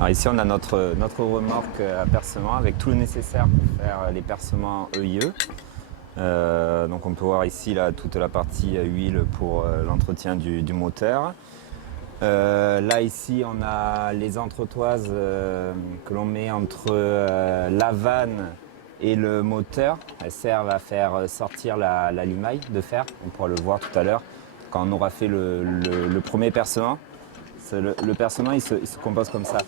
Alors ici on a notre remorque à percement avec tout le nécessaire pour faire les percements EIE. Donc on peut voir ici là, toute la partie huile pour l'entretien du moteur. Là ici on a les entretoises que l'on met entre la vanne et le moteur. Elles servent à faire sortir la limaille de fer. On pourra le voir tout à l'heure quand on aura fait le premier percement. Le percement il se compose comme ça.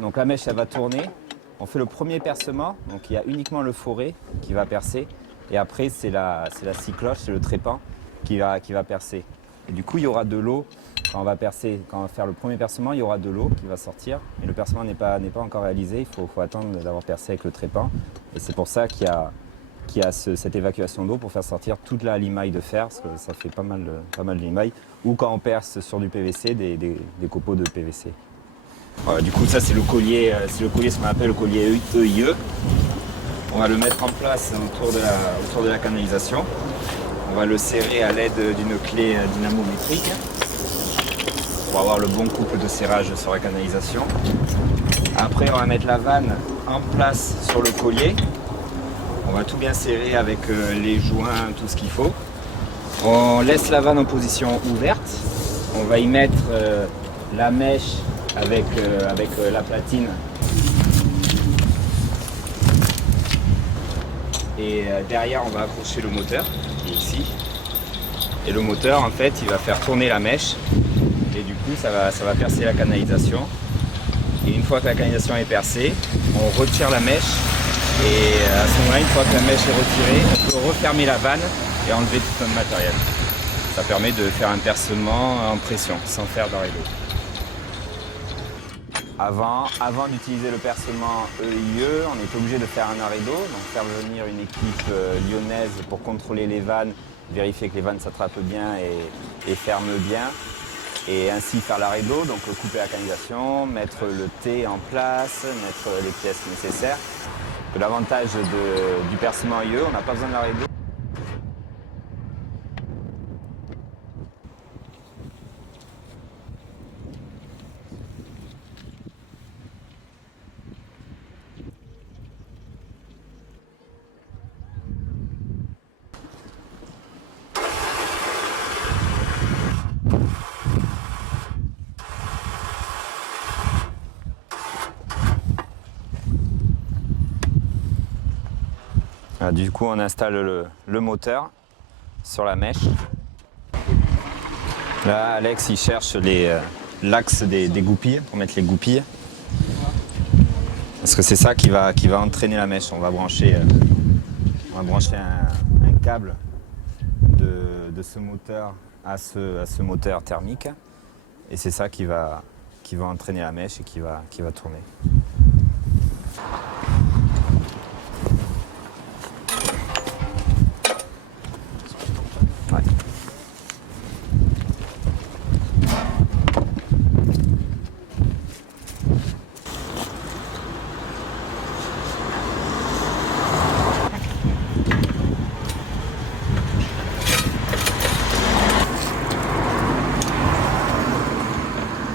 Donc la mèche elle va tourner, on fait le premier percement, donc il y a uniquement le forêt qui va percer et après c'est la scie cloche, c'est le trépan qui va percer. Et du coup il y aura de l'eau quand on va percer, quand on va faire le premier percement, il y aura de l'eau qui va sortir mais le percement n'est pas encore réalisé, il faut attendre d'avoir percé avec le trépan et c'est pour ça qu'il y a cette évacuation d'eau pour faire sortir toute la limaille de fer, parce que ça fait pas mal de limaille, ou quand on perce sur du PVC, des copeaux de PVC. Voilà, du coup ça c'est le collier, ce qu'on appelle le collier EIE. On va le mettre en place autour de la canalisation. On va le serrer à l'aide d'une clé dynamométrique pour avoir le bon couple de serrage sur la canalisation. Après on va mettre la vanne en place sur le collier. On va tout bien serrer avec les joints, tout ce qu'il faut. On laisse la vanne en position ouverte. On va y mettre la mèche avec la platine et derrière on va accrocher le moteur qui est ici et le moteur en fait il va faire tourner la mèche et du coup ça va percer la canalisation et une fois que la canalisation est percée on retire la mèche et à ce moment là une fois que la mèche est retirée on peut refermer la vanne et enlever tout notre matériel. Ça permet de faire un percement en pression sans faire d'arrêt d'eau. Avant d'utiliser le percement EIE, on est obligé de faire un arrêt d'eau, donc faire venir une équipe lyonnaise pour contrôler les vannes, vérifier que les vannes s'attrapent bien et ferment bien, et ainsi faire l'arrêt d'eau, donc couper la canalisation, mettre le T en place, mettre les pièces nécessaires. L'avantage du percement EIE, on n'a pas besoin de l'arrêt d'eau. Du coup, on installe le moteur sur la mèche. Là, Alex, il cherche l'axe des goupilles pour mettre les goupilles. Parce que c'est ça qui va entraîner la mèche. On va brancher un câble de ce moteur à ce moteur thermique. Et c'est ça qui va entraîner la mèche et qui va tourner. Ouais.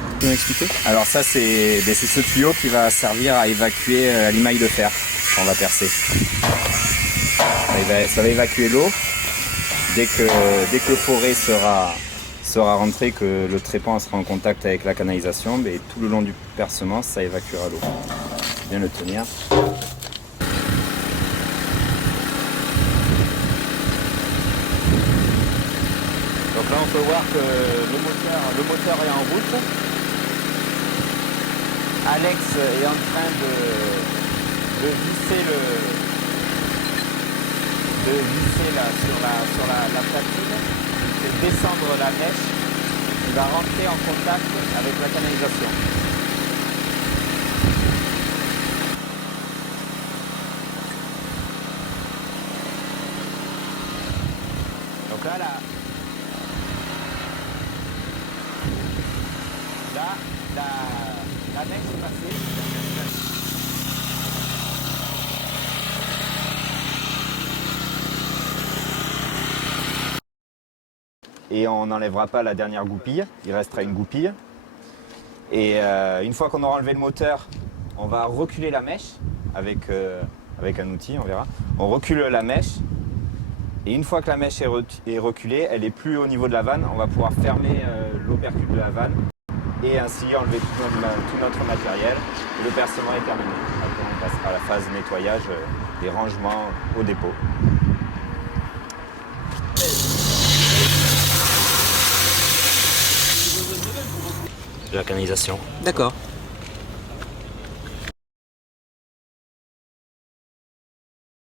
Tu peux m'expliquer? Alors ça c'est ce tuyau qui va servir à évacuer la limaille de fer quand on va percer. Ça va évacuer l'eau. Dès que le forêt sera rentré, que le trépan sera en contact avec la canalisation, mais tout le long du percement, ça évacuera l'eau. Bien le tenir. Donc là, on peut voir que le moteur est en route. Alex est en train de visser sur la platine, il fait descendre la mèche, il va rentrer en contact avec la canalisation. Donc là, la mèche est passée. Et on n'enlèvera pas la dernière goupille, il restera une goupille. Et une fois qu'on aura enlevé le moteur, on va reculer la mèche avec un outil, on verra. On recule la mèche. Et une fois que la mèche est reculée, elle est plus au niveau de la vanne, on va pouvoir fermer l'opercule de la vanne et ainsi enlever tout notre matériel. Le percement est terminé. Après, on passera à la phase nettoyage des rangements au dépôt. La canalisation. D'accord.